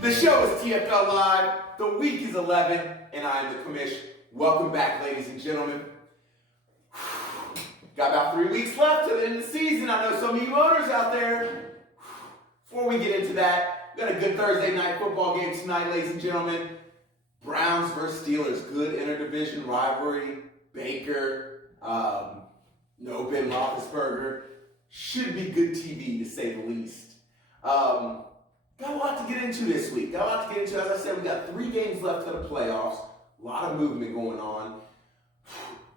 The show is TFL Live, the week is 11, and I am the commish. Welcome back, ladies and gentlemen. Got about 3 weeks left to the end of the season. I know some of you owners out there. Before we get into that, we got a good Thursday night football game tonight, ladies and gentlemen. Browns versus Steelers, good interdivision rivalry. Baker, no Ben Roethlisberger. Should be good TV, to say the least. Got a lot to get into this week. As I said, we got 3 games left to the playoffs. A lot of movement going on.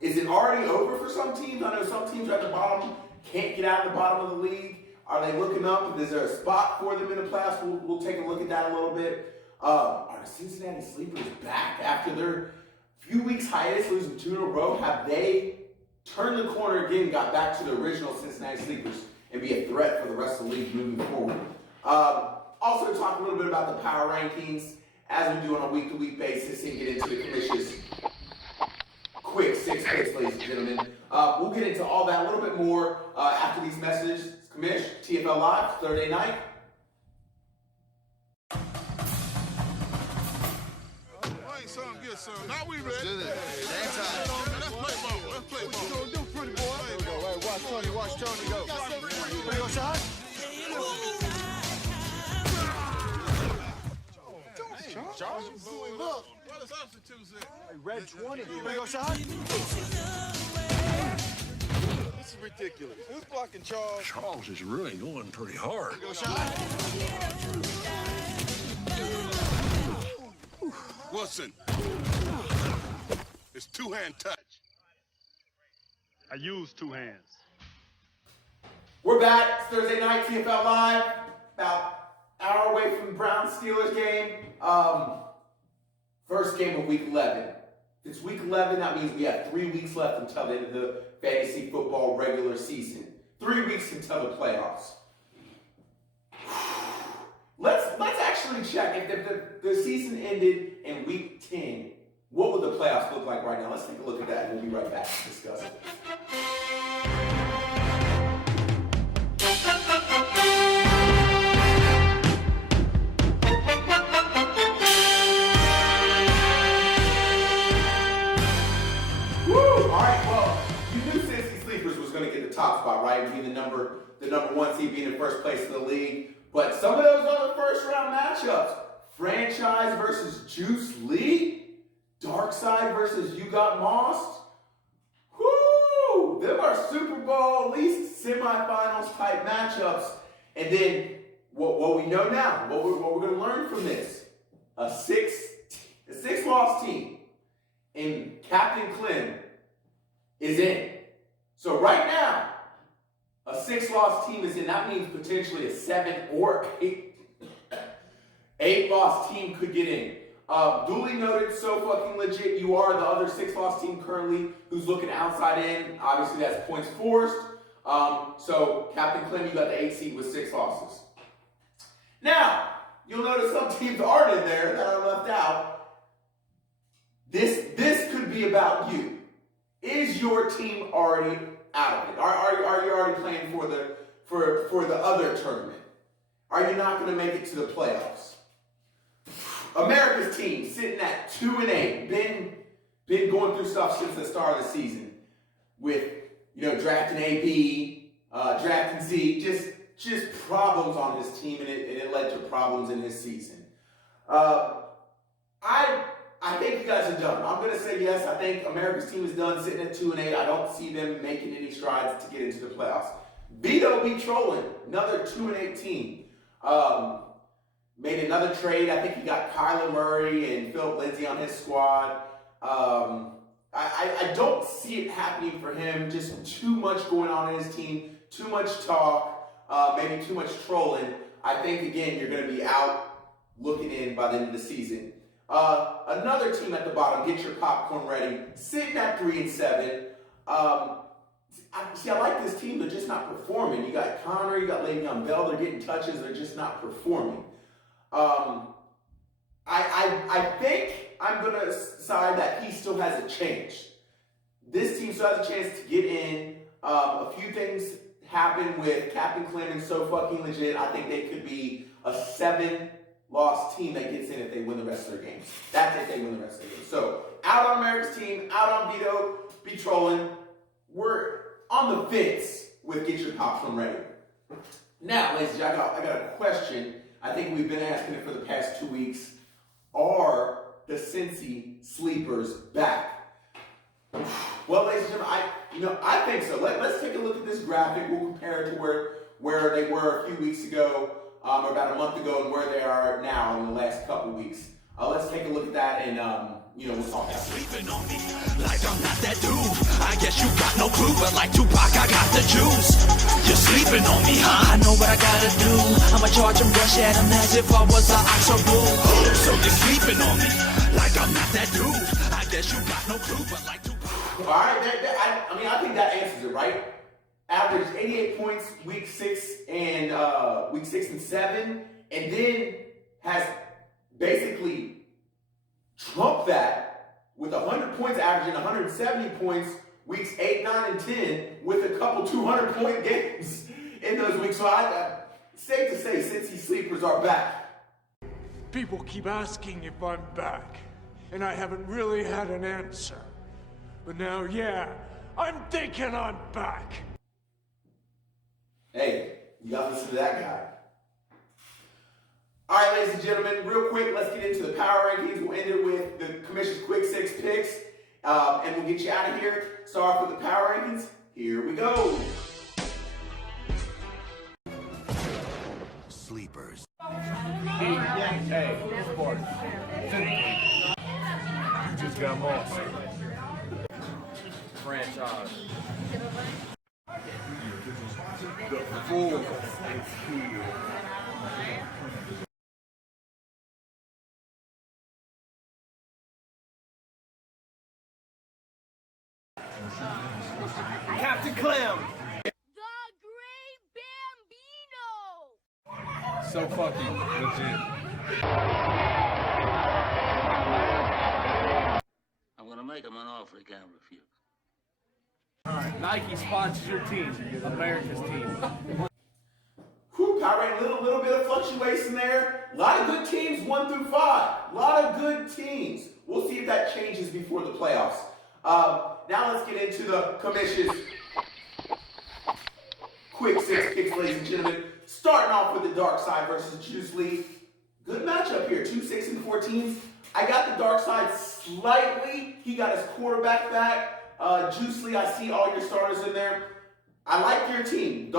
Is it already over for some teams? I know some teams are at the bottom, can't get out of the bottom of the league. Are they looking up? Is there a spot for them in the playoffs? We'll take a look at that a little bit. Are the Cincinnati Sleepers back after their few weeks hiatus, losing 2 in a row? Have they turned the corner again, got back to the original Cincinnati Sleepers and be a threat for the rest of the league moving forward? Also talk a little bit about the power rankings as we do on a week-to-week basis and get into the commission's quick 6 picks, ladies and gentlemen. We'll get into all that a little bit more after these messages. Commish, TFL Live, Thursday night. Now we ready. Let's do this. Let's play ball. What you gonna do, pretty boy? Here we go. Hey, watch Tony go. Here you go, shot. Charles, look. What is substitutes there? Hey, red 20. Here we go, shot. This is ridiculous. Who's blocking Charles? Charles is really going pretty hard. Here we go, shot. Wilson. It's 2-hand touch. I use 2 hands. We're back. It's Thursday night, TFL Live. About an hour away from the Browns-Steelers game. First game of Week 11. It's Week 11. That means we have 3 weeks left until the end of the fantasy football regular season. 3 weeks until the playoffs. Let's actually check if the season ended in Week 10. What would the playoffs look like right now? Let's take a look at that and we'll be right back to discuss it. Top spot, right? Being the number 1 seed, being in first place in the league. But some of those other first round matchups, Franchise versus Juice Lee, Dark Side versus You Got Mossed. Whoo! Them are Super Bowl, at least semifinals type matchups. And then what we know now, what we're going to learn from this, a six loss team, and Captain Clem is in. So right now, a 6-loss team is in. That means potentially a 7 or 8 loss team could get in. Duly noted, so fucking legit. You are the other 6-loss team currently who's looking outside in. Obviously, that's points forced. So Captain Clem, you got the 8 seed with 6 losses. Now, you'll notice some teams aren't in there that are left out. This could be about you. Is your team already out of it? Are you already playing for the other tournament? Are you not going to make it to the playoffs? America's team sitting at 2-8, been going through stuff since the start of the season with drafting AB, drafting Z, just problems on his team, and it led to problems in his season. I think you guys are done. I'm going to say yes. I think America's team is done sitting at 2-8. I don't see them making any strides to get into the playoffs. Vito be trolling. Another 2-8 team. Made another trade. I think he got Kyler Murray and Philip Lindsay on his squad. I don't see it happening for him. Just too much going on in his team. Too much talk. Maybe too much trolling. I think, again, you're going to be out looking in by the end of the season. Another team at the bottom, get your popcorn ready, sitting at 3-7. I like this team. They're just not performing. You got Connor, you got Le'Veon Bell. They're getting touches. They're just not performing. I think I'm going to side that he still has a chance. This team still has a chance to get in. A few things happen with Captain Clem and So Fucking Legit. I think they could be a 7 loss team that gets in if they win the rest of their games. That's if they win the rest of their games. So, out on America's team, out on Vito, be trolling. We're on the fence with Get Your Popcorn Ready. Now, ladies and gentlemen, I got a question. I think we've been asking it for the past 2 weeks. Are the Cincy Sleepers back? Well, ladies and gentlemen, I think so. Let's take a look at this graphic. We'll compare it to where they were a few weeks ago, or about a month ago, and where they are now in the last couple weeks. Let's take a look at that, and we'll talk about it. Sleeping on me like I'm not that dude. I guess you got no clue, but like Tupac, I got the juice. You're sleeping on me, huh? I know what I gotta do. I'ma charge and rush at him as if I was an ox or bull. So you're sleeping on me like I'm not that dude. I guess you got no clue, but like Tupac. All right, I think that answers it, right? Averaged 88 points week 6 and 7, and then has basically trumped that with 100 points, averaging 170 points weeks 8, 9, and 10, with a couple 200-point games in those weeks. So safe to say, Cincy Sleepers are back. People keep asking if I'm back, and I haven't really had an answer. But now, yeah, I'm thinking I'm back. Hey, you gotta listen to that guy. All right, ladies and gentlemen, real quick, let's get into the power rankings. We'll end it with the commission's quick 6 picks, and we'll get you out of here. Start off with the power rankings. Here we go. Sleepers. Hey, sport. You just got lost. Franchise. The fool is here. Captain Clem. The Great Bambino! So fucking legit. I'm gonna make him an offer he can't refuse. Nike sponsors your team, America's team. Whew, power ranking, little bit of fluctuation there. A lot of good teams, 1 through 5. A lot of good teams. We'll see if that changes before the playoffs. Now let's get into the commission's quick 6 picks, ladies and gentlemen. Starting off with the Dark Side versus Juice Lee. Good matchup here, 2, 6, and 14. I got the Dark Side slightly. He got his quarterback back. Juice Lee, I see all your starters in there. I like your team.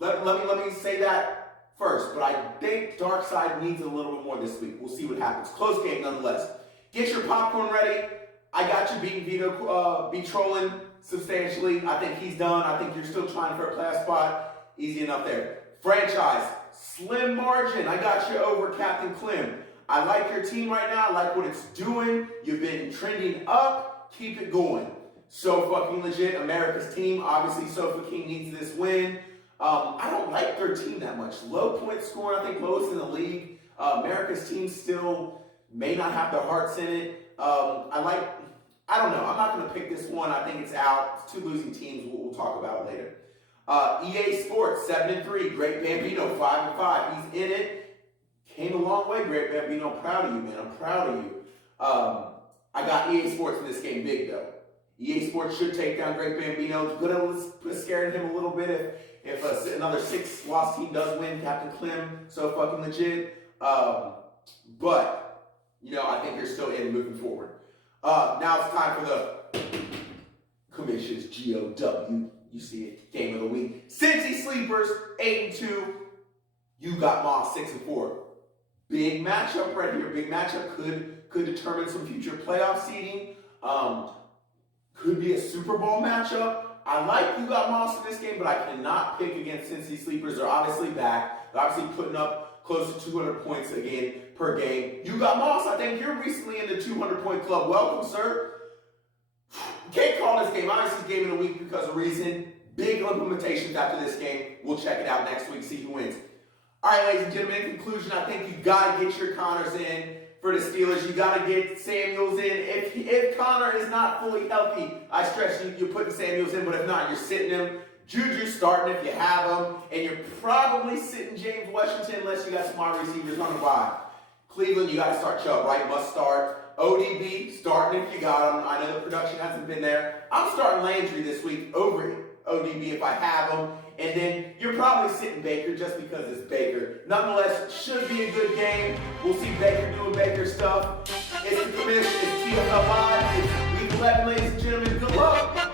Let me say that first, but I think Dark Side needs a little bit more this week. We'll see what happens. Close game nonetheless. Get your popcorn ready. I got you beating Vito, be trolling substantially. I think he's done. I think you're still trying for a playoff spot. Easy enough there. Franchise, slim margin. I got you over Captain Clem. I like your team right now. I like what it's doing. You've been trending up. Keep it going. So fucking legit. America's team. Obviously, Sofa King needs this win. I don't like their team that much. Low point score, I think lowest in the league. America's team still may not have their hearts in it. I don't know. I'm not going to pick this one. I think it's out. It's 2 losing teams. We'll talk about it later. EA Sports, 7-3. Great Bambino, 5-5. He's in it. Came a long way, Great Bambino. I'm proud of you, man. I'm proud of you. I got EA Sports in this game big, though. EA Sports should take down Great Bambino. It's going to scare him a little bit if another 6-loss team does win. Captain Clem, so fucking legit. But, I think they're still in moving forward. Now it's time for the commission's GOW. You see it, game of the week. Cincy Sleepers, 8-2. You got Moss, 6-4. Big matchup right here. Big matchup could determine some future playoff seeding. Could be a Super Bowl matchup. I like you got Moss in this game, but I cannot pick against Cincy Sleepers. They're obviously back. They're obviously putting up close to 200 points again per game. You got Moss. I think you're recently in the 200-point club. Welcome, sir. Can't call this game. Obviously, game of the week because of reason. Big implementations after this game. We'll check it out next week, see who wins. All right, ladies and gentlemen, in conclusion, I think you got to get your Connors in for the Steelers. You got to get Samuels in. If Connor is not fully healthy, I stress you're putting Samuels in, but if not, you're sitting him. Juju starting if you have him, and you're probably sitting James Washington unless you got some wide receivers on the bye. Cleveland, you got to start Chubb, right? Must start. ODB, starting if you got him. I know the production hasn't been there. I'm starting Landry this week over ODB if I have him. And then you're probably sitting Baker just because it's Baker. Nonetheless, should be a good game. We'll see Baker doing Baker stuff. It's the commission. It's TFL Live. It's Week 11, ladies and gentlemen. Good luck.